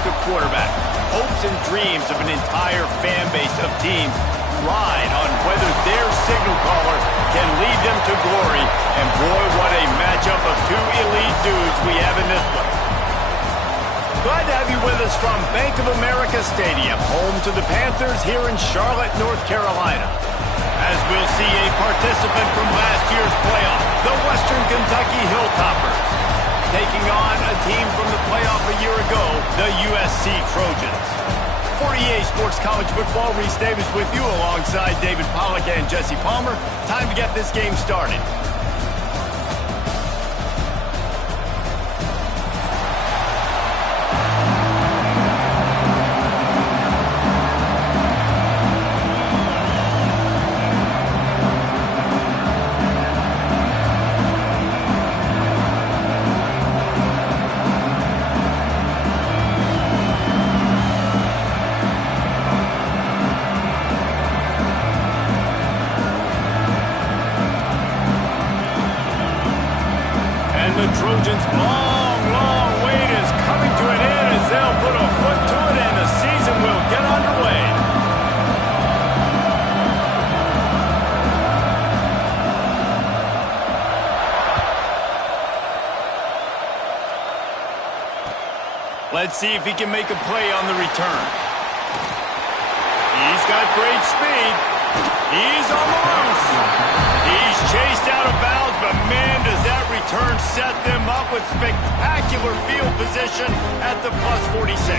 like a quarterback. Hopes and dreams of an entire fan base of teams ride on whether their signal caller can lead them to glory. And boy, what a matchup of two elite dudes we have in this one. Glad to have you with us from Bank of America Stadium, home to the Panthers here in Charlotte, North Carolina. As we'll see a participant from last year's playoff, the Western Kentucky Hilltoppers, taking on a team from the playoff a year ago, the USC Trojans. For EA Sports College Football, Reese Davis with you alongside David Pollack and Jesse Palmer. Time to get this game started. The Trojans' long wait is coming to an end as they'll put a foot to it and the season will get underway. Let's see if he can make a play on the return. He's got great speed. He's on the loose. He's chased out of bounds, but man, does that return set them up with spectacular field position at the plus 46.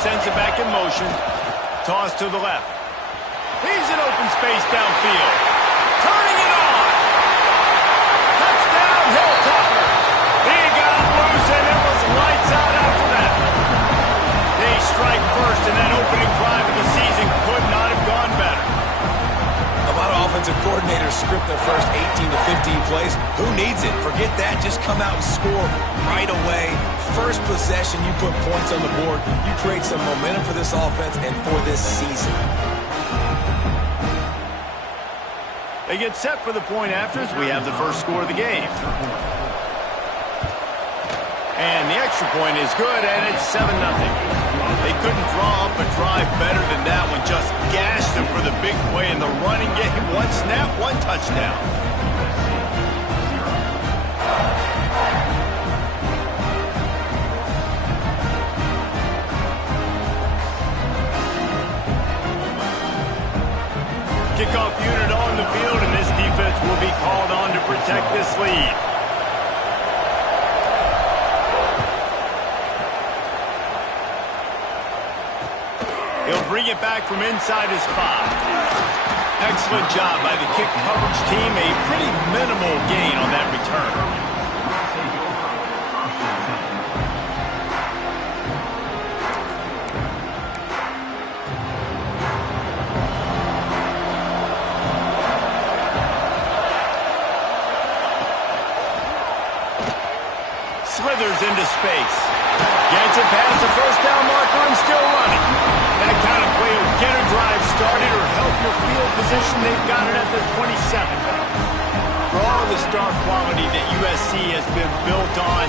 Sends it back in motion. Toss to the left. He's in open space downfield. Turning it on. Touchdown, Hilltopper. He got loose, and it was lights out after that. They strike first, and that opening drive of the season could not have gone better. A lot of offensive coordinators script their first 18 to 15 plays. Who needs it? Forget that. Just come out and score right away. First possession, you put points on the board. You create some momentum for this offense and for this season. They get set for the point afters. We have the first score of the game. And the extra point is good, and it's 7-0. They couldn't draw up a drive better than that one. Just gashed them for the big play in the running game. One snap, one touchdown. Kickoff unit on the field, and this defense will be called on to protect this lead. He'll bring it back from inside his 5. Excellent job by the kick coverage team. A pretty minimal gain on that return. Slithers into space. Gets it past the first down marker and still running. That kind of play will get a drive started or help your field position. They've got it at the 27. For all of the star quality that USC has been built on,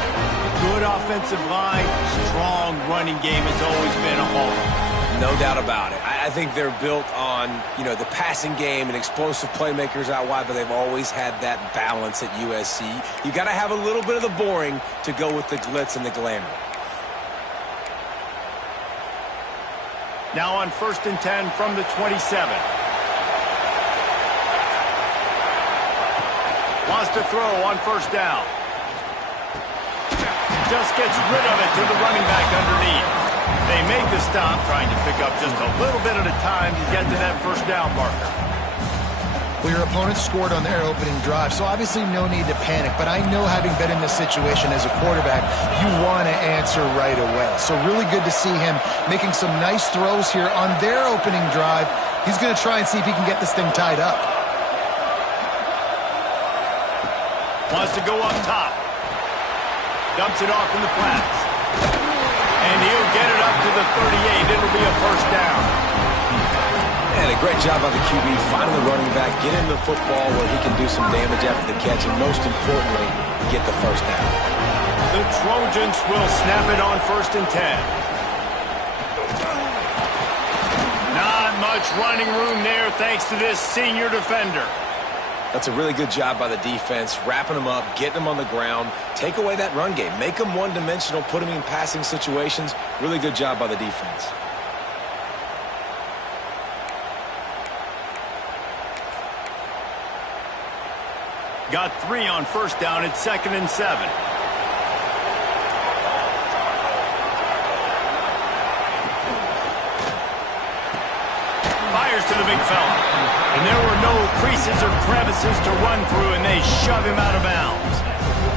good offensive line, strong running game has always been a hallmark. No doubt about it. I think they're built on, the passing game and explosive playmakers out wide, but they've always had that balance at USC. You got to have a little bit of the boring to go with the glitz and the glamour. Now on 1st and 10 from the 27. Wants to throw on 1st down. Just gets rid of it to the running back underneath. They make the stop, trying to pick up just a little bit at a time to get to that 1st down marker. Well, your opponent scored on their opening drive, so obviously no need to panic. But I know, having been in this situation as a quarterback, you want to answer right away. So really good to see him making some nice throws here on their opening drive. He's going to try and see if he can get this thing tied up. Wants to go up top. Dumps it off in the flats. And he'll get it up to the 38. It'll be a first down. And a great job by the QB finding the running back, get him the football where he can do some damage after the catch, and most importantly, get the first down. The Trojans will snap it on 1st and 10. Not much running room there thanks to this senior defender. That's a really good job by the defense, wrapping them up, getting them on the ground, take away that run game, make them one-dimensional, put them in passing situations. Really good job by the defense. Got 3 on 1st down at 2nd and 7. Fires to the big fella. And there were no creases or crevices to run through, and they shove him out of bounds.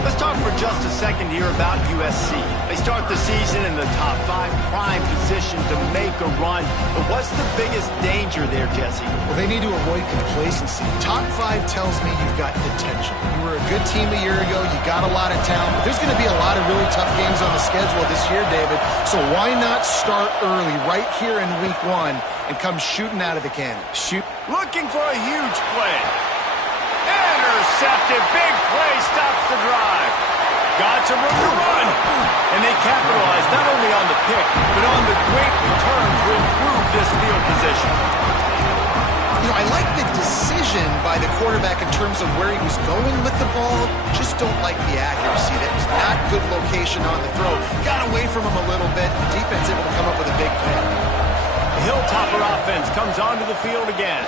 Let's talk for just a second here about USC. They start the season in the top 5, prime position to make a run. But what's the biggest danger there, Jesse? Well, they need to avoid complacency. Top 5 tells me you've got potential. You were a good team a year ago. You got a lot of talent. But there's going to be a lot of really tough games on the schedule this year, David. So why not start early right here in week 1 and come shooting out of the cannon? Shoot. Looking for a huge play. Intercepted. Big play stops the drive. Got some room to run. And they capitalize not only on the pick, but on the great return to improve this field position. You know, I like the decision by the quarterback in terms of where he was going with the ball. Just don't like the accuracy. That was not good location on the throw. Got away from him a little bit. Defense able to come up with a big play. The Hilltopper offense comes onto the field again.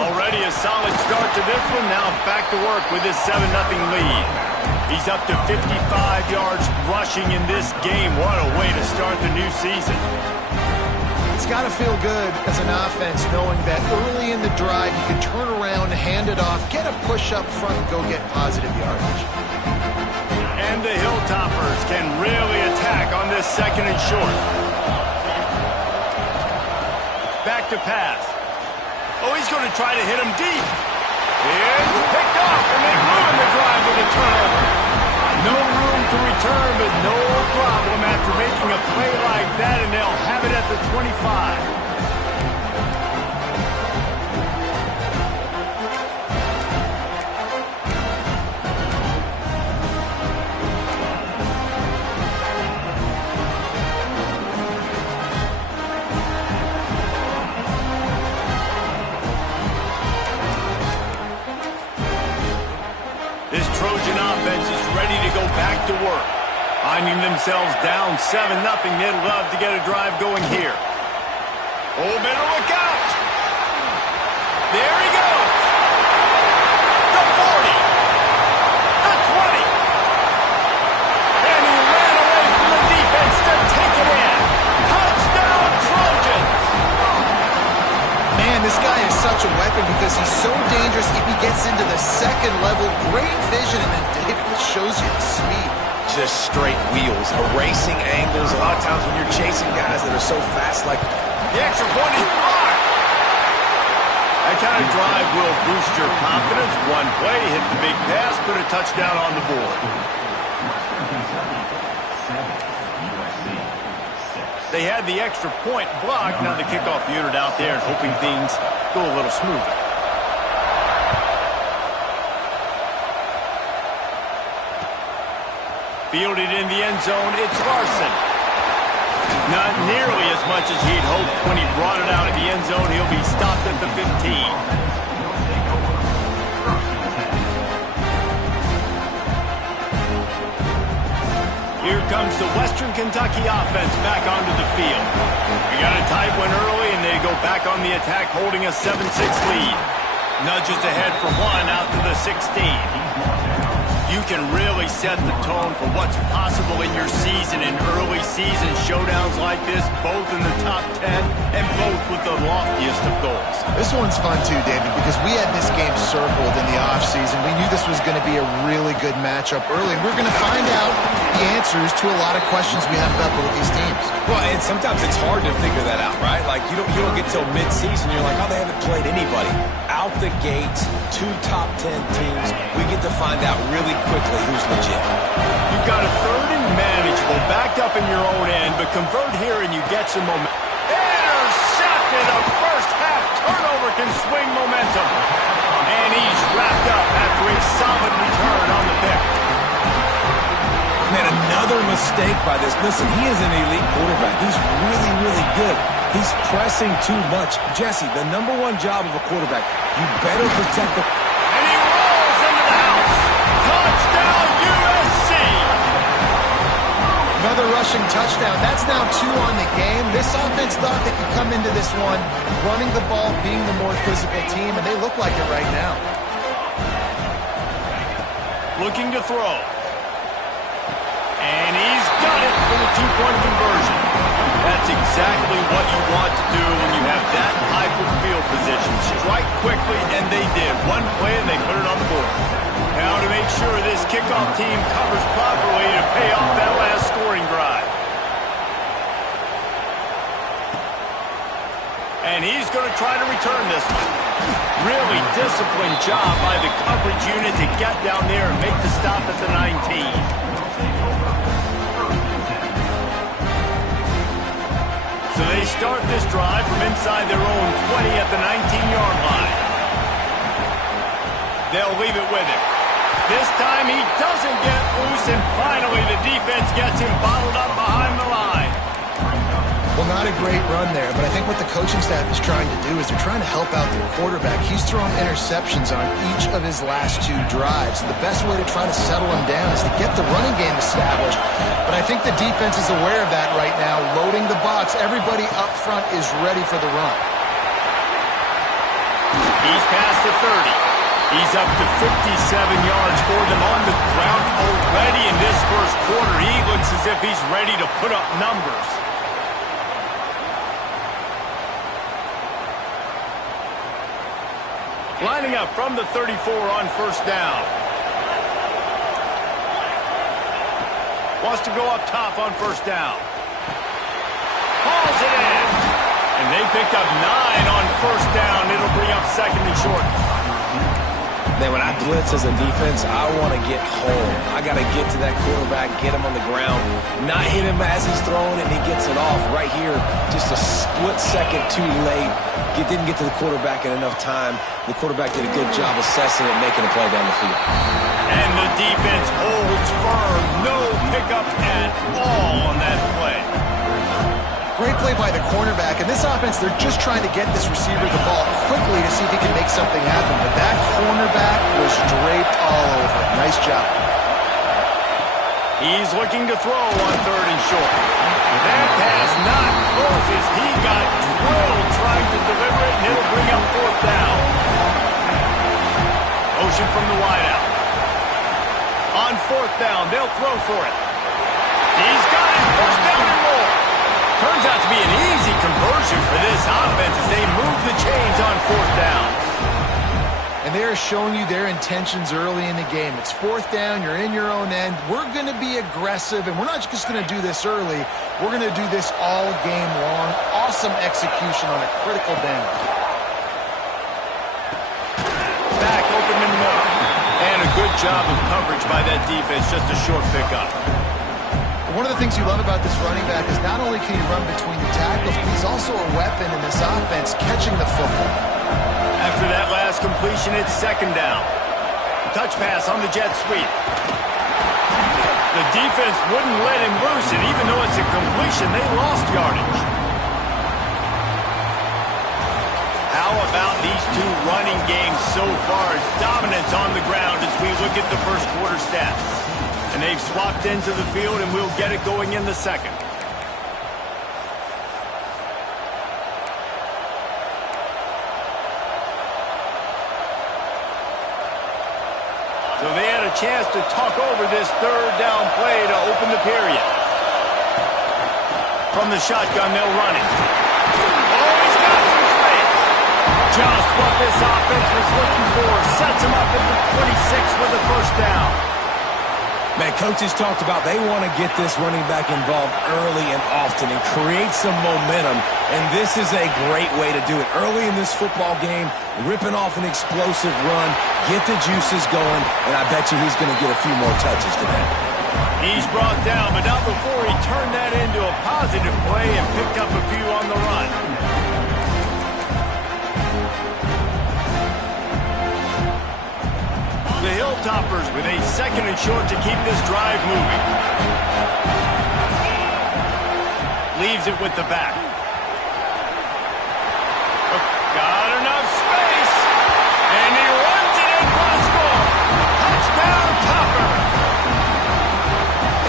Already a solid start to this one. Now back to work with his 7-0 lead. He's up to 55 yards rushing in this game. What a way to start the new season. It's got to feel good as an offense knowing that early in the drive you can turn around, hand it off, get a push up front, and go get positive yardage. And the Hilltoppers can really attack on this 2nd and short. Back to pass. Oh, he's going to try to hit him deep. It's picked off, and they ruin the drive with a turnover. No room to return, but no problem after making a play like that, and they'll have it at the 25. This Trojan offense is ready to go back to work. Finding themselves down 7-0, they'd love to get a drive going here. Oh, better look out! There he goes! The 40! The 20! And he ran away from the defense to take it in! Touchdown, Trojans! Man, this guy is such a weapon because he's so dangerous. If he gets into the 2nd level, great vision, and then David shows you the speed. Just straight wheels, erasing angles. A lot of times when you're chasing guys that are so fast, like the extra point is blocked. That kind of drive will boost your confidence. One play, hit the big pass, put a touchdown on the board. They had the extra point blocked. Now the kickoff unit out there and hoping things go a little smoother. Fielded in the end zone, it's Larson. Not nearly as much as he'd hoped when he brought it out of the end zone. He'll be stopped at the 15. Here comes the Western Kentucky offense back onto the field. We got a tight one early, and they go back on the attack, holding a 7-6 lead. Nudges ahead for 1 out to the 16. You can really set the tone for what's possible in your season in early season showdowns like this, both in the top 10 and both with the loftiest of goals. This one's fun too, David, because we had this game circled in the offseason. We knew this was going to be a really good matchup early, and we're going to find out the answers to a lot of questions we have about both these teams. Well, and sometimes it's hard to figure that out, right? Like, you don't get till mid-season, you're like, oh, they haven't played anybody. Out the gates, 2 top 10 teams, we get to find out really quickly who's legit. You've got a 3rd and up in your own end, but convert here and you get some momentum. Intercepted! A first-half turnover can swing momentum. And he's wrapped up after a solid return on the pick. Man, another mistake by this. Listen, he is an elite quarterback. He's really, really good. He's pressing too much. Jesse, the #1 job of a quarterback, you better protect the... And he rolls into the house. Touchdown, USC! Another rushing touchdown. That's now 2 on the game. This offense thought they could come into this one running the ball, being the more physical team, and they look like it right now. Looking to throw. And he's got it for the 2-point conversion. That's exactly what you want to do when you have that type of field position. Strike quickly, and they did. One play, and they put it on the board. Now to make sure this kickoff team covers properly to pay off that last scoring drive. And he's going to try to return this one. Really disciplined job by the coverage unit to get down there and make the stop at the 19. So they start this drive from inside their own 20 at the 19-yard line. They'll leave it with him. This time he doesn't get loose, and finally the defense gets him bottled up behind the line. Well, not a great run there, but I think what the coaching staff is trying to do is they're trying to help out their quarterback. He's thrown interceptions on each of his last 2 drives. The best way to try to settle him down is to get the running game established. But I think the defense is aware of that right now, loading the box. Everybody up front is ready for the run. He's past the 30. He's up to 57 yards for them on the ground already in this first quarter. He looks as if he's ready to put up numbers. Lining up from the 34 on first down. Wants to go up top on first down. Hauls it in. And they picked up 9 on first down. It'll bring up second and short. Man, when I blitz as a defense, I want to get home. I got to get to that quarterback, get him on the ground, not hit him as he's throwing it, and he gets it off. Right here, just a split second too late. Didn't get to the quarterback in enough time. The quarterback did a good job assessing it, making a play down the field. And the defense holds firm. No pickup at all on that play. Great play by the cornerback. In this offense, they're just trying to get this receiver the ball quickly to see if he can make something happen. But that cornerback was draped all over. Nice job. He's looking to throw on third and short. That pass not close as he got drilled trying to deliver it, and it'll bring up fourth down. Motion from the wideout. On fourth down, they'll throw for it. He's got it. First down and more. Turns out to be an easy conversion for this offense as they move the chains on fourth down. And they're showing you their intentions early in the game. It's fourth down. You're in your own end. We're going to be aggressive, and we're not just going to do this early. We're going to do this all game long. Awesome execution on a critical down. Back open in the middle. And a good job of coverage by that defense. Just a short pickup. One of the things you love about this running back is not only can he run between the tackles, but he's also a weapon in this offense, catching the football. After that last completion, it's second down. Touch pass on the jet sweep. The defense wouldn't let him loose, and even though it's a completion, they lost yardage. How about these 2 running games so far? Dominance on the ground as we look at the first quarter stats. And they've swapped into the field, and we'll get it going in the second. So they had a chance to talk over this third down play to open the period. From the shotgun, they'll run it. Oh, he's got some space. Just what this offense was looking for. Sets him up at the 26 with the first down. Man, coaches talked about they want to get this running back involved early and often and create some momentum, and this is a great way to do it. Early in this football game, ripping off an explosive run, get the juices going, and I bet you he's going to get a few more touches today. He's brought down, but not before he turned that into a positive play and picked up a few on the run. The Hilltoppers with a 2nd and short to keep this drive moving. Leaves it with the back. Got enough space. And he runs it in for a score. Touchdown, Topper.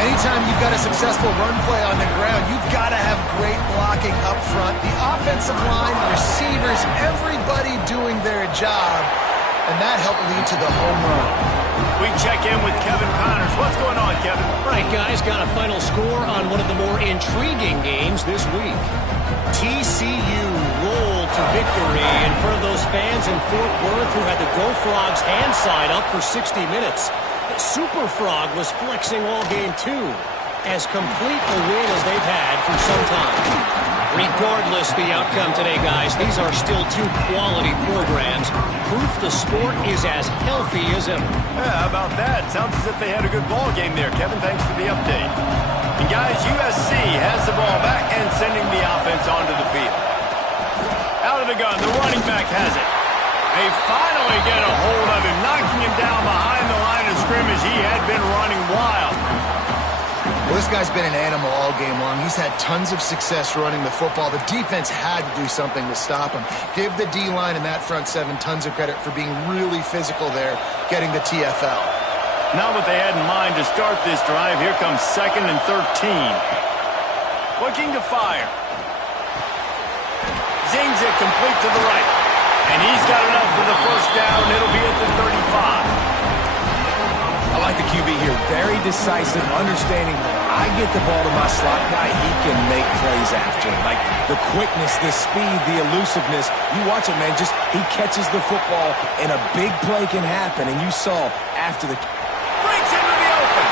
Anytime you've got a successful run play on the ground, you've got to have great blocking up front. The offensive line, receivers, everybody doing their job. And that helped lead to the home run. We check in with Kevin Connors. What's going on, Kevin? All right, guys, got a final score on one of the more intriguing games this week. TCU rolled to victory in front of those fans in Fort Worth who had the Go Frogs hand sign up for 60 minutes. Super Frog was flexing all game too. As complete a win as they've had for some time. Regardless the outcome today, guys, these are still two quality programs. Proof the sport is as healthy as ever. Yeah, how about that? Sounds as if they had a good ball game there. Kevin, thanks for the update. And guys, USC has the ball back and sending the offense onto the field. Out of the gun, the running back has it. They finally get a hold of him, knocking him down behind the line of scrimmage. He had been running wild. Well, this guy's been an animal all game long. He's had tons of success running the football. The defense had to do something to stop him. Give the D-line and that front seven tons of credit for being really physical there, getting the TFL. Not what they had in mind to start this drive. Here comes 2nd and 13. Looking to fire. Zings it complete to the right. And he's got enough for the first down. It'll be at the 35. I like the QB here. Very decisive, understanding I get the ball to my slot guy, he can make plays after it. Like the quickness, the speed, the elusiveness. You watch it, man, just he catches the football and a big play can happen. And you saw after the... Breaks into the open.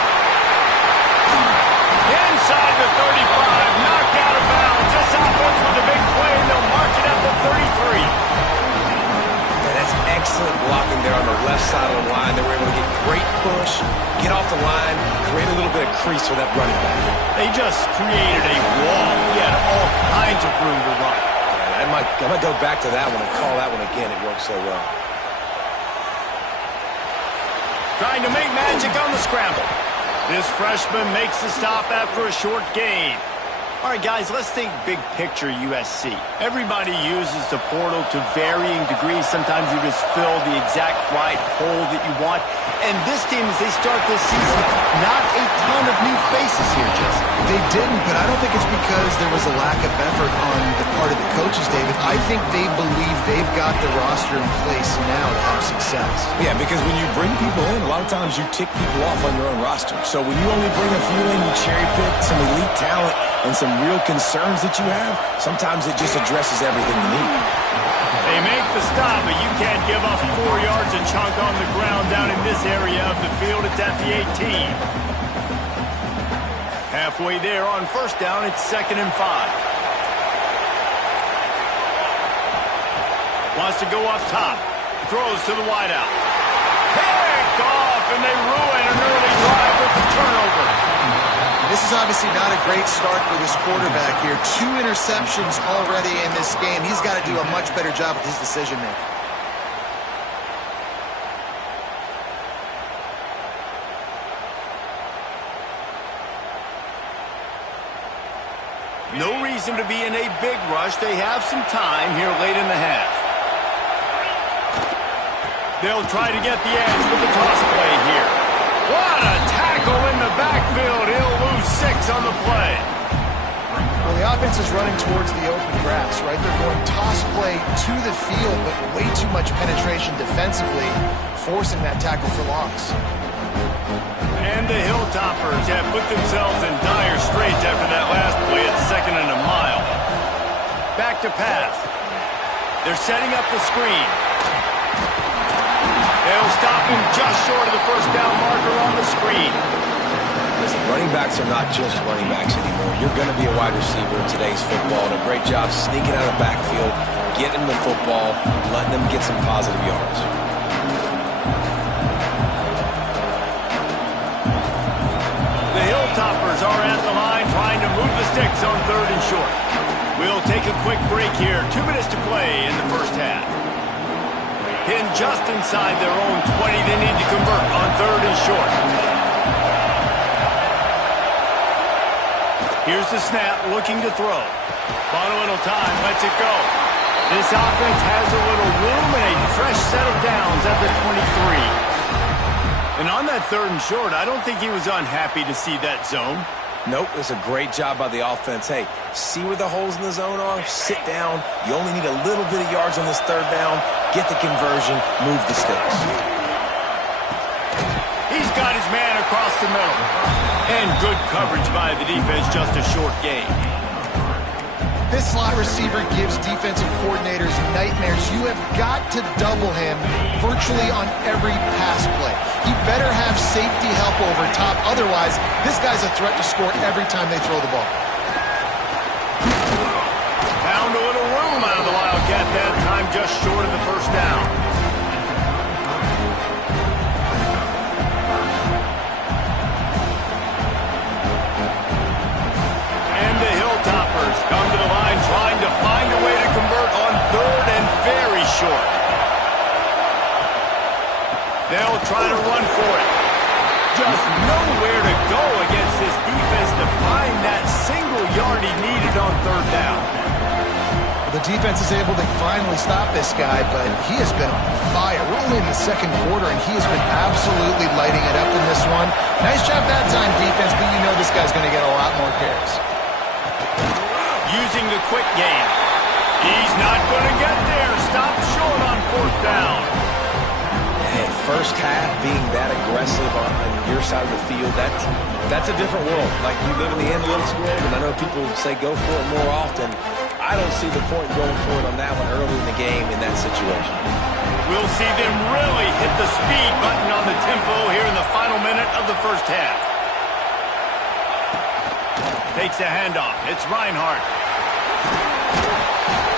Inside the 35, knocked out of bounds. This offense with a big play, and they'll mark it at the 33. That's excellent blocking there on the left side of the line. They were able to get great push, get off the line, create a little bit of crease for that running back. They just created a wall. He had all kinds of room to run. Yeah, I might go back to that one and call that one again. It worked so well. Trying to make magic on the scramble. This freshman makes the stop after a short gain. All right, guys, let's think big picture USC. Everybody uses the portal to varying degrees. Sometimes you just fill the exact right hole that you want. And this team, as they start this season, not a ton of new faces here, Jesse. They didn't, but I don't think it's because there was a lack of effort on the part of the coaches, David. I think they believe they've got the roster in place now to have success. Yeah, because when you bring people in, a lot of times you tick people off on your own roster. So when you only bring a few in, you cherry pick some elite talent and some real concerns that you have, sometimes it just addresses everything you need. They make the stop, but you can't give up 4 yards a chunk on the ground down in this area of the field. It's at the 18. Halfway there on first down, it's 2nd and 5. Wants to go up top. Throws to the wideout. Picked off, and they ruin an early drive with the turnover. This is obviously not a great start for this quarterback here. 2 interceptions already in this game. He's got to do a much better job with his decision-making. No reason to be in a big rush. They have some time here late in the half. They'll try to get the edge with the toss play here. What a tackle in the backfield. He'll lose 6 on the play. Well, the offense is running towards the open grass, right? They're going toss play to the field, but way too much penetration defensively, forcing that tackle for loss. And the Hilltoppers have put themselves in dire straits after that last play at 2nd and a mile. Back to pass. They're setting up the screen. They'll stop him just short of the first down marker on the screen. Listen, running backs are not just running backs anymore. You're going to be a wide receiver in today's football, and a great job sneaking out of the backfield, getting the football, letting them get some positive yards. The Hilltoppers are at the line trying to move the sticks on 3rd and short. We'll take a quick break here. 2 minutes to play in the first half. Pinned just inside their own 20. They need to convert on 3rd and short. Here's the snap, looking to throw. Bought a little time, lets it go. This offense has a little room and a fresh set of downs at the 23. And on that 3rd and short, I don't think he was unhappy to see that zone. Nope, it's a great job by the offense. Hey, see where the holes in the zone are? Sit down. You only need a little bit of yards on this 3rd down. Get the conversion, move the sticks. He's got his man across the middle. And good coverage by the defense, just a short gain. This slot receiver gives defensive coordinators nightmares. You have got to double him virtually on every pass play. He better have safety help over top. Otherwise, this guy's a threat to score every time they throw the ball. Found a little room out of the Wildcat that time, just short of the 1st down. And the Hilltoppers come to the line trying to find a way to convert on 3rd and very short. They'll try to run for it. Just nowhere to go against this defense to find that single yard he needed on 3rd down. The defense is able to finally stop this guy, but he has been on fire. We're only in the 2nd quarter, and he has been absolutely lighting it up in this one. Nice job that time, defense, but you know this guy's going to get a lot more carries. Using the quick game. He's not going to get there. Stop short on 4th down. And first half being that aggressive on your side of the field, that's a different world. Like, you live in the analytics world, and I know people say go for it more often. I don't see the point going for it on that one early in the game in that situation. We'll see them really hit the speed button on the tempo here in the final minute of the first half. Takes a handoff. It's Reinhardt.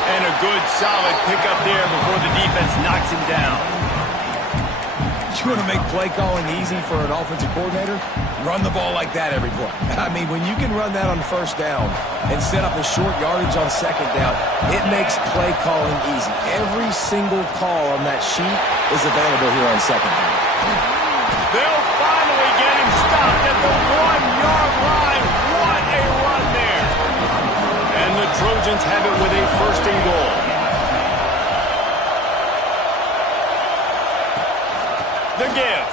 And a good, solid pickup there before the defense knocks him down. You want to make play calling easy for an offensive coordinator? Run the ball like that every play. I mean, when you can run that on 1st down and set up a short yardage on 2nd down, it makes play calling easy. Every single call on that sheet is available here on 2nd down. They'll finally get him stopped at the 1-yard line. What a run there. And the Trojans have it with a 1st and goal. The give.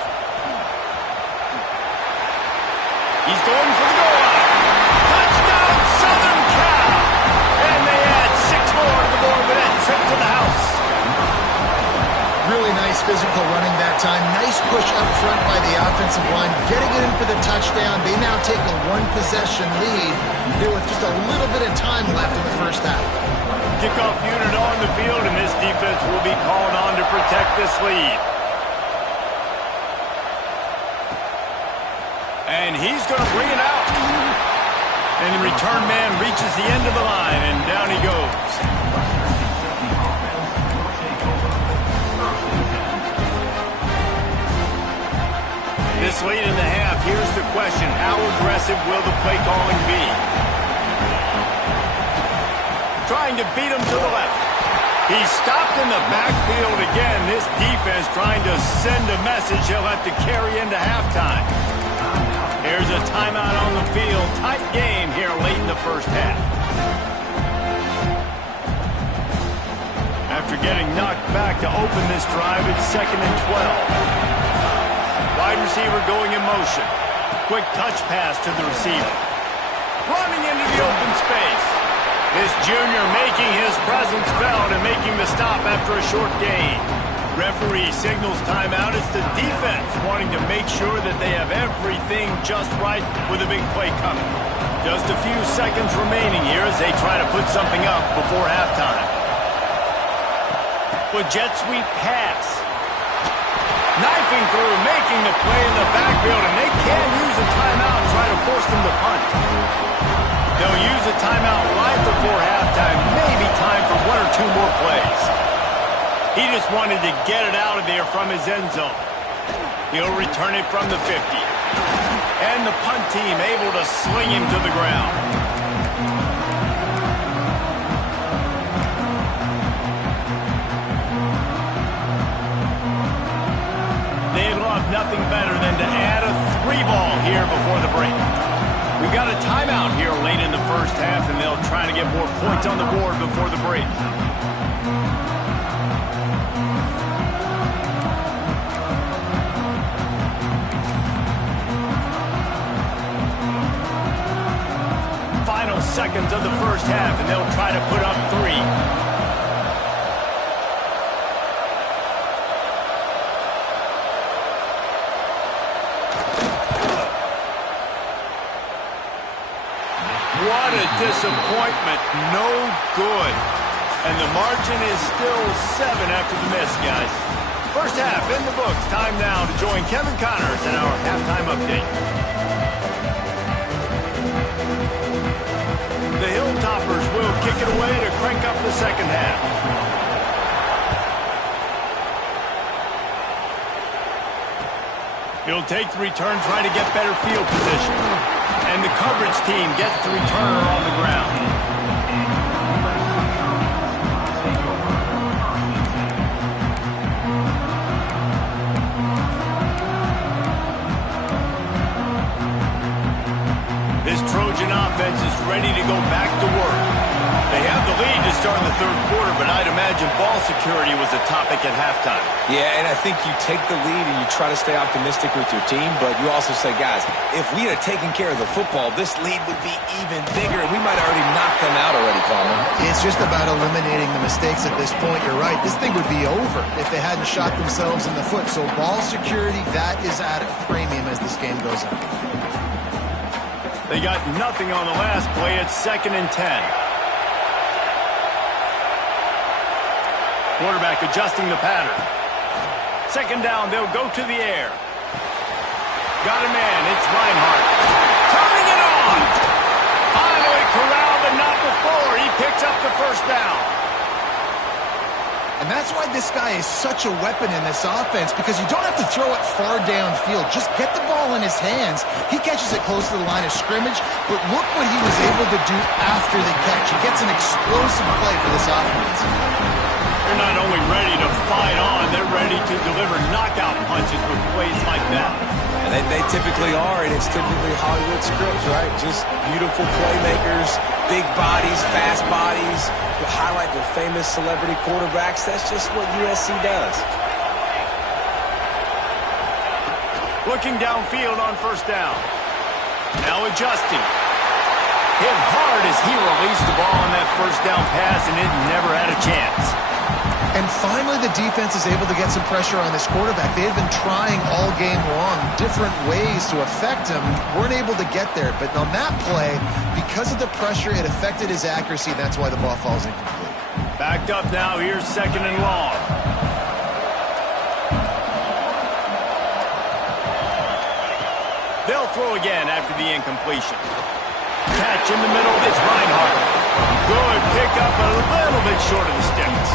He's going for the goal line. Touchdown, Southern Cal. And they add 6 more to the board with that trip to the house. Really nice physical running that time. Nice push up front by the offensive line. Getting it in for the touchdown. They now take a 1-possession lead here with just a little bit of time left in the first half. Kickoff unit on the field, and this defense will be called on to protect this lead. And he's going to bring it out. And the return man reaches the end of the line, and down he goes. This late in the half, here's the question. How aggressive will the play calling be? Trying to beat him to the left. He's stopped in the backfield again. This defense trying to send a message he'll have to carry into halftime. Here's a timeout on the field. Tight game here late in the first half. After getting knocked back to open this drive, it's 2nd and 12. Wide receiver going in motion. Quick touch pass to the receiver. Running into the open space. This junior making his presence felt and making the stop after a short gain. Referee signals timeout. It's the defense wanting to make sure that they have everything just right with a big play coming. Just a few seconds remaining here as they try to put something up before halftime. With jet sweep pass. Knifing through, making the play in the backfield, and they can use a timeout and try to force them to punt. They'll use a timeout right before halftime. Maybe time for 1 or 2 more plays. He just wanted to get it out of there from his end zone. He'll return it from the 50. And the punt team able to sling him to the ground. They'd love nothing better than to add a 3-ball here before the break. We've got a timeout here late in the first half, and they'll try to get more points on the board before the break. Final seconds of the first half, and they'll try to put up 3. What a disappointment. No good. And the margin is still 7 after the miss, guys. First half in the books. Time now to join Kevin Connors in our halftime update. The Hilltoppers will kick it away to crank up the second half. He'll take the return, trying to get better field position. And the coverage team gets the returner on the ground. This Trojan offense is ready to go back to work. They have the lead to start in the third quarter, but I'd imagine ball security was a topic at halftime. Yeah, and I think you take the lead and you try to stay optimistic with your team, but you also say, guys, if we had taken care of the football, this lead would be even bigger, and we might have already knocked them out already, Palmer. It's just about eliminating the mistakes at this point. You're right. This thing would be over if they hadn't shot themselves in the foot. So ball security, that is at a premium as this game goes on. They got nothing on the last play. It's 2nd and 10. Quarterback adjusting the pattern. Second down, they'll go to the air. Got a man, it's Reinhardt. Turning it on! Finally corralled, but not before. He picks up the first down. And that's why this guy is such a weapon in this offense, because you don't have to throw it far downfield. Just get the ball in his hands. He catches it close to the line of scrimmage, but look what he was able to do after the catch. He gets an explosive play for this offense. They're not only ready to fight on, they're ready to deliver knockout punches with plays like that. And they typically are, and it's typically Hollywood scripts, right? Just beautiful playmakers, big bodies, fast bodies, to highlight their famous celebrity quarterbacks. That's just what USC does. Looking downfield on first down. Now adjusting. Hit hard as he released the ball on that first down pass, and it never had a chance. And finally, the defense is able to get some pressure on this quarterback. They had been trying all game long different ways to affect him. Weren't able to get there. But on that play, because of the pressure, it affected his accuracy. That's why the ball falls incomplete. Backed up now. Here's 2nd and long. They'll throw again after the incompletion. Catch in the middle. It's Reinhardt. Good pickup, a little bit short of the sticks.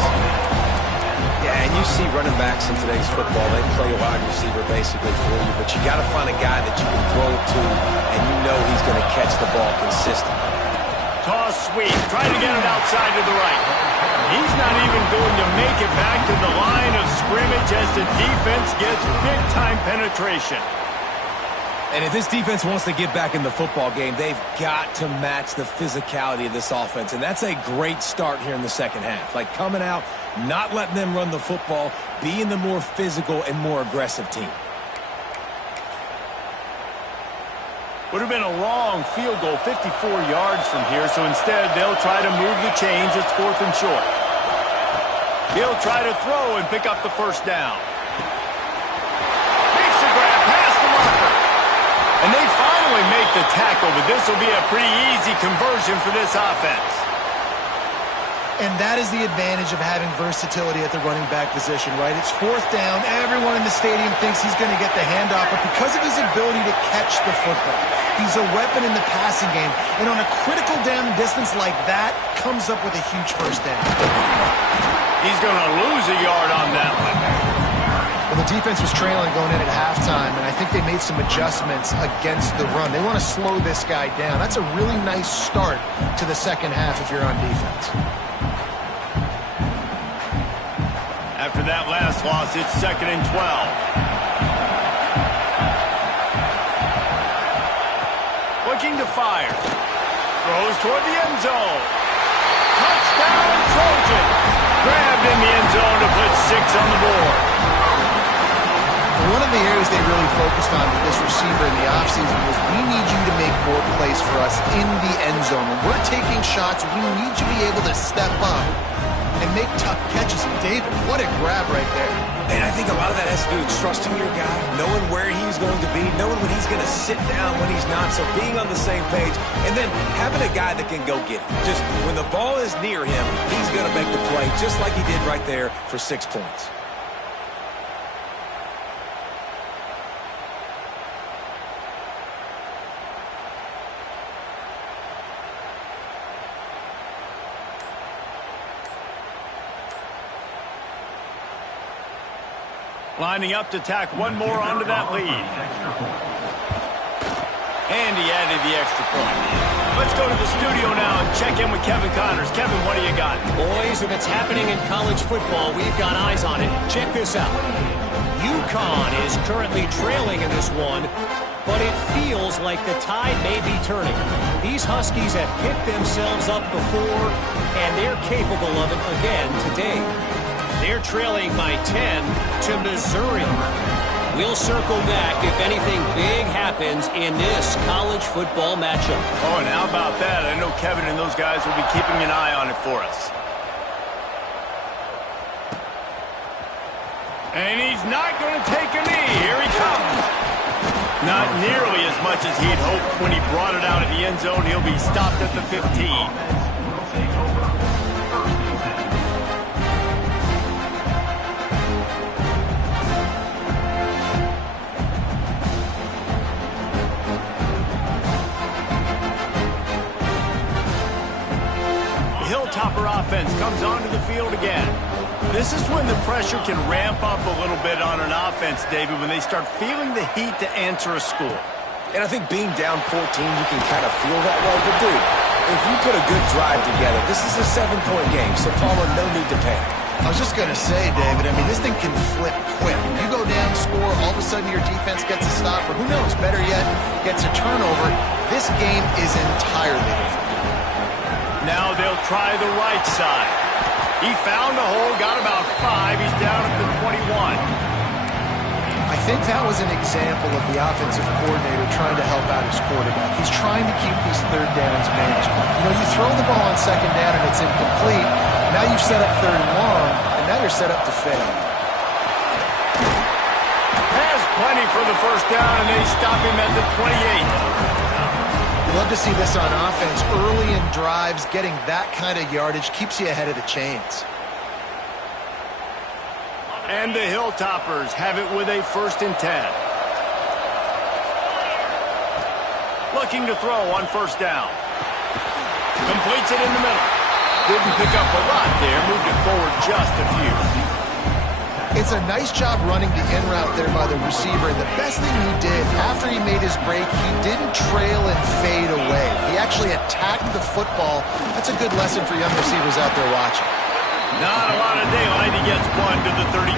Yeah, and you see running backs in today's football, they play a wide receiver basically for you, but you got to find a guy that you can throw it to, and you know he's going to catch the ball consistently. Toss sweep, trying to get it outside to the right. He's not even going to make it back to the line of scrimmage as the defense gets big-time penetration. And if this defense wants to get back in the football game, they've got to match the physicality of this offense. And that's a great start here in the second half. Like coming out, not letting them run the football, being the more physical and more aggressive team. Would have been a long field goal, 54 yards from here. So instead, they'll try to move the chains. It's 4th and short. He'll try to throw and pick up the first down. Makes the grab past the marker. And they finally make the tackle, but this will be a pretty easy conversion for this offense. And that is the advantage of having versatility at the running back position, right? It's 4th down. Everyone in the stadium thinks he's going to get the handoff, but because of his ability to catch the football, he's a weapon in the passing game. And on a critical down distance like that, comes up with a huge first down. He's going to lose a yard on that one. Well, the defense was trailing going in at halftime, and I think they made some adjustments against the run. They want to slow this guy down. That's a really nice start to the second half if you're on defense. After that last loss, it's 2nd and 12. Looking to fire. Throws toward the end zone. Touchdown, Trojans. Grabbed in the end zone to put 6 on the board. One of the areas they really focused on with this receiver in the offseason was we need you to make more plays for us in the end zone. When we're taking shots, we need you to be able to step up and make tough catches. And David, what a grab right there. And I think a lot of that has to do with trusting your guy, knowing where he's going to be, knowing when he's going to sit down, when he's not, so being on the same page, and then having a guy that can go get it. Just when the ball is near him, he's going to make the play, just like he did right there for 6 points. Lining up to tack one more onto that lead. And he added the extra point. Let's go to the studio now and check in with Kevin Connors. Kevin, what do you got? Boys, if it's happening in college football, we've got eyes on it. Check this out. UConn is currently trailing in this one, but it feels like the tide may be turning. These Huskies have picked themselves up before, and they're capable of it again today. They're trailing by 10 to Missouri. We'll circle back if anything big happens in this college football matchup. Oh, and how about that? I know Kevin and those guys will be keeping an eye on it for us. And he's not going to take a knee. Here he comes. Not nearly as much as he'd hoped when he brought it out in the end zone. He'll be stopped at the 15. Hilltopper offense comes onto the field again. This is when the pressure can ramp up a little bit on an offense, David, when they start feeling the heat to answer a score. And I think being down 14, you can kind of feel that way. But, dude, if you put a good drive together, this is a 7-point game, so Palmer, no need to panic. I was just going to say, David, I mean, this thing can flip quick. You go down, score, all of a sudden your defense gets a stop, or who knows, better yet, gets a turnover. This game is entirely different. Now they'll try the right side. He found a hole, got about 5. He's down at the 21. I think that was an example of the offensive coordinator trying to help out his quarterback. He's trying to keep these third downs manageable. You know, you throw the ball on second down and it's incomplete. Now you've set up third and long, and now you're set up to fail. Has plenty for the first down, and they stop him at the 28. You love to see this on offense. Early in drives, getting that kind of yardage keeps you ahead of the chains. And the Hilltoppers have it with a 1st and 10. Looking to throw on 1st down. Completes it in the middle. Didn't pick up a lot there. Moved it forward just a few. It's a nice job running the in route there by the receiver. And the best thing he did after he made his break, he didn't trail and fade away. He actually attacked the football. That's a good lesson for young receivers out there watching. Not a lot of daylight. He gets 1 to the 32.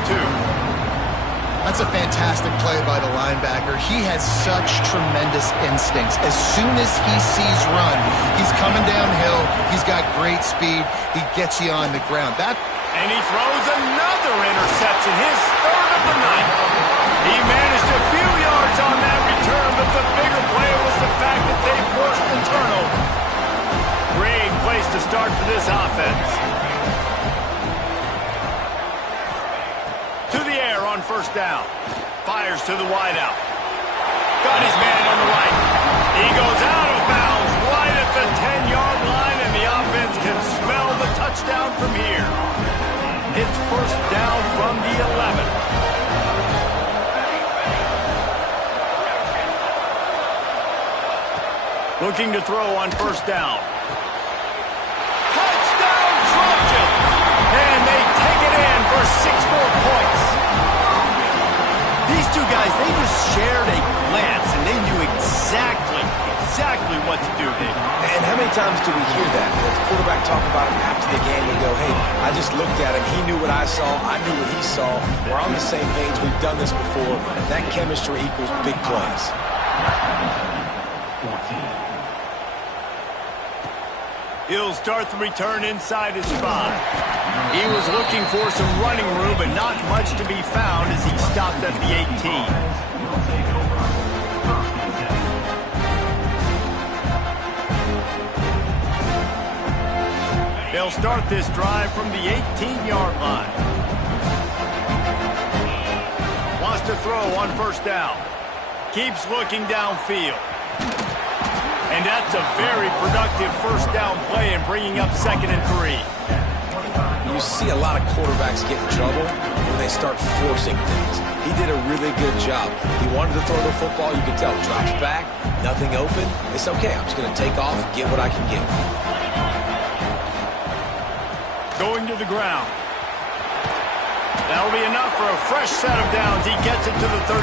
That's a fantastic play by the linebacker. He has such tremendous instincts. As soon as he sees run, he's coming downhill. He's got great speed. He gets you on the ground. And he throws another interception, his 3rd of the night. He managed a few yards on that return, but the bigger play was the fact that they forced the turnover. Great place to start for this offense. To the air on 1st down. Fires to the wideout. Got his man on the right. He goes out of bounds right at the 10-yard line, and the offense can smell the touchdown from here. It's 1st down from the 11. Looking to throw on 1st down. Touchdown, Trojans! And they take it in for 6 more points. These two guys, they just shared a glance, and they knew exactly what to do there. And how many times do we hear that? The quarterback talk about it after the game and go, hey, I just looked at him. He knew what I saw. I knew what he saw. We're on the same page. We've done this before. That chemistry equals big plays. He'll start the return inside his spot. He was looking for some running room, but not much to be found as he stopped at the 18. They'll start this drive from the 18-yard line. Wants to throw on first down. Keeps looking downfield. And that's a very productive first down play and bringing up 2nd and 3. You see a lot of quarterbacks get in trouble when they start forcing things. He did a really good job. He wanted to throw the football. You could tell. Drops back, nothing open. It's okay. I'm just going to take off, get what I can get. Going to the ground. That'll be enough for a fresh set of downs. He gets it to the 32.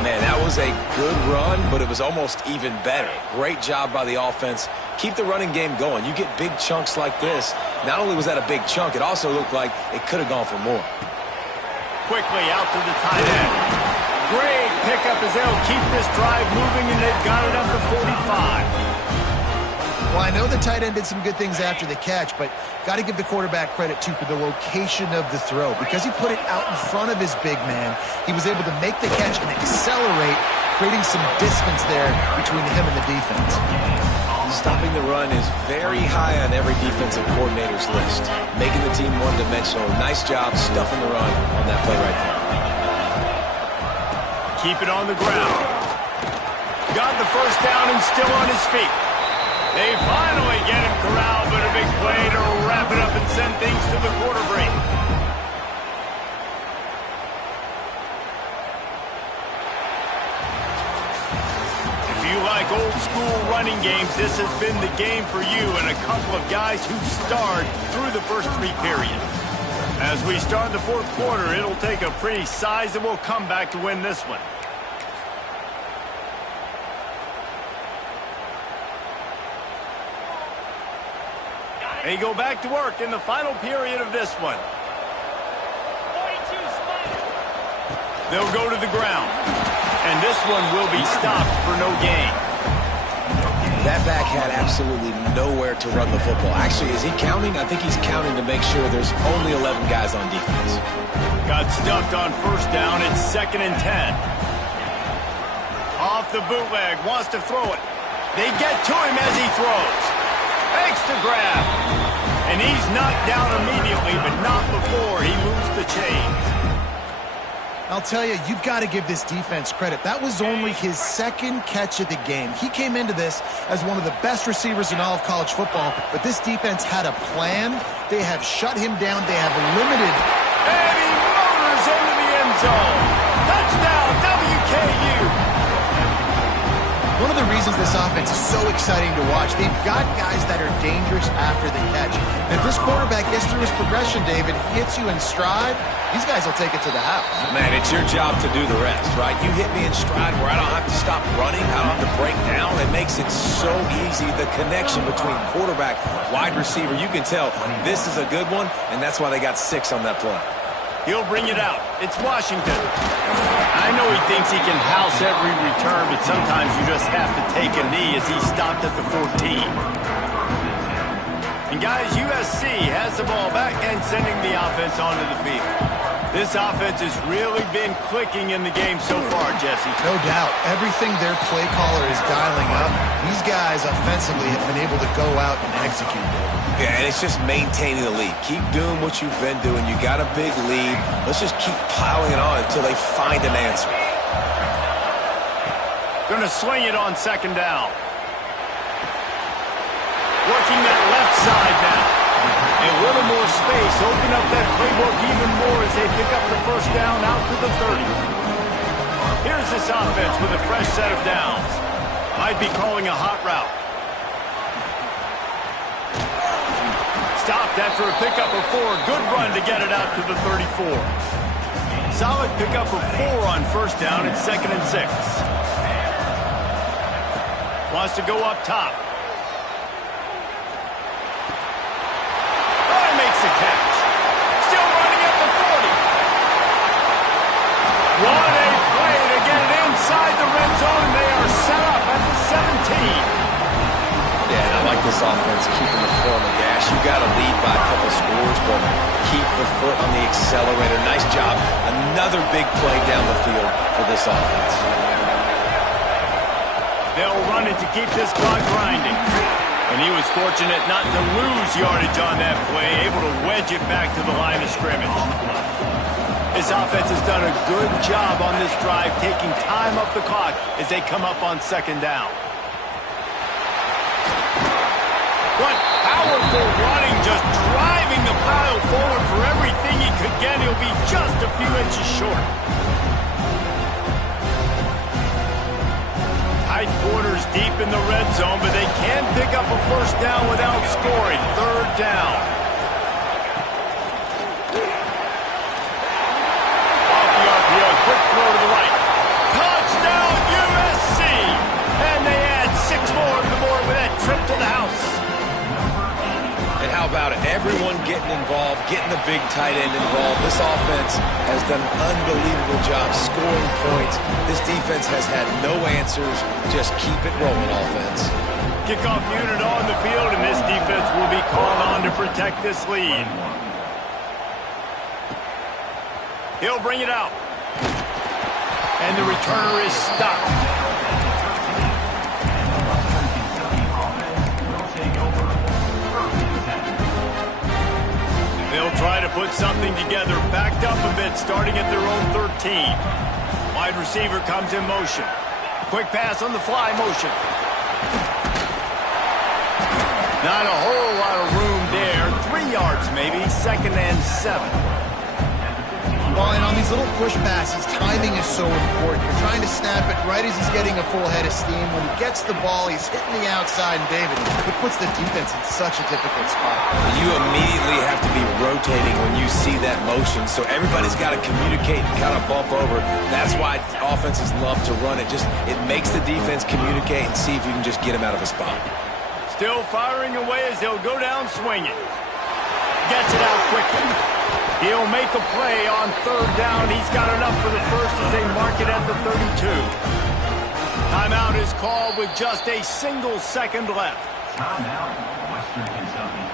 Man, that was a good run, but it was almost even better. Great job by the offense. Keep the running game going. You get big chunks like this. Not only was that a big chunk, it also looked like it could have gone for more. Quickly out to the tight end. Great pickup as they'll keep this drive moving, and they've got it up to 45. Well, I know the tight end did some good things after the catch, but got to give the quarterback credit, too, for the location of the throw. Because he put it out in front of his big man, he was able to make the catch and accelerate, creating some distance there between him and the defense. Stopping the run is very high on every defensive coordinator's list. Making the team one-dimensional. Nice job stuffing the run on that play right there. Keep it on the ground. Got the first down and still on his feet. They finally get him corralled, but a big play to wrap it up and send things to the quarter break. If you like old school running games, this has been the game for you and a couple of guys who starred through the first 3 periods. As we start the 4th quarter, it'll take a pretty sizable comeback to win this one. They go back to work in the final period of this one. They'll go to the ground. And this one will be stopped for no gain. That back had absolutely nowhere to run the football. Actually, is he counting? I think he's counting to make sure there's only 11 guys on defense. Got stuffed on first down. It's 2nd and 10. Off the bootleg. Wants to throw it. They get to him as he throws. Makes the grab. And he's knocked down immediately, but not before he moves the chains. I'll tell you, you've got to give this defense credit. That was only his 2nd catch of the game. He came into this as one of the best receivers in all of college football, but this defense had a plan. They have shut him down. They have limited. And he motors into the end zone. Touchdown, WKU. One of the reasons this offense is so exciting to watch, they've got guys that are dangerous after the catch. And if this quarterback gets through his progression, David, hits you in stride, these guys will take it to the house. Man, it's your job to do the rest, right? You hit me in stride where I don't have to stop running, I don't have to break down. It makes it so easy, the connection between quarterback, wide receiver. You can tell this is a good one, and that's why they got 6 on that play. He'll bring it out. It's Washington. I know he thinks he can house every return, but sometimes you just have to take a knee as he stopped at the 14. And guys, USC has the ball back and sending the offense onto the field. This offense has really been clicking in the game so far, Jesse. No doubt. Everything their play caller is dialing up, these guys offensively have been able to go out and execute. Yeah, and it's just maintaining the lead. Keep doing what you've been doing. You got a big lead. Let's just keep piling it on until they find an answer. Going to swing it on 2nd down. Working that left side now. A little more space. Open up that playbook even more as they pick up the first down out to the 30. Here's this offense with a fresh set of downs. Might be calling a hot route. Stopped after a pickup of 4. Good run to get it out to the 34. solid pickup of 4 on first down at 2nd and 6. Wants to go up top. Oh, he makes the catch. Still running at the 40. What a play to get it inside the red zone, and they are set up at the 17. Yeah, and I like this offense keeping the foot on the gas. You got to lead by a couple scores, but keep the foot on the accelerator. Nice job. Another big play down the field for this offense. They'll run it to keep this clock grinding. And he was fortunate not to lose yardage on that play, able to wedge it back to the line of scrimmage. This offense has done a good job on this drive, taking time off the clock as they come up on 2nd down. What powerful running, just driving the pile forward for everything he could get. He'll be just a few inches short. Tight quarters deep in the red zone, but they can pick up a first down without scoring. 3rd down. Off the RPO, quick throw to the right. Touchdown USC! And they add 6 more to the board with that trip to the house. And how about it? Everyone getting involved, getting the big tight end involved. This offense has done an unbelievable job scoring points. This defense has had no answers. Just keep it rolling, offense. Kickoff unit on the field, and this defense will be called on to protect this lead. He'll bring it out. And the returner is stopped. They'll try to put something together, backed up a bit, starting at their own 13. Wide receiver comes in motion. Quick pass on the fly motion. Not a whole lot of room there. 3 yards maybe, 2nd and 7. Well, and on these little push passes, timing is so important. You're trying to snap it right as he's getting a full head of steam. When he gets the ball, he's hitting the outside, and David, it puts the defense in such a difficult spot. You immediately have to be rotating when you see that motion, so everybody's got to communicate and kind of bump over. That's why offenses love to run it. It makes the defense communicate and see if you can just get him out of a spot. Still firing away as they'll go down swinging. Gets it out quickly. He'll make a play on 3rd down. He's got enough for the first as they mark it at the 32. Timeout is called with just a single second left. Timeout, Western Kentucky.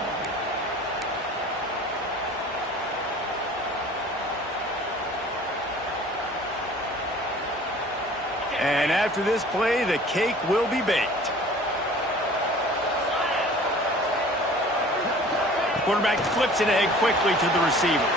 And after this play, the cake will be baked. Quarterback flips it ahead quickly to the receiver.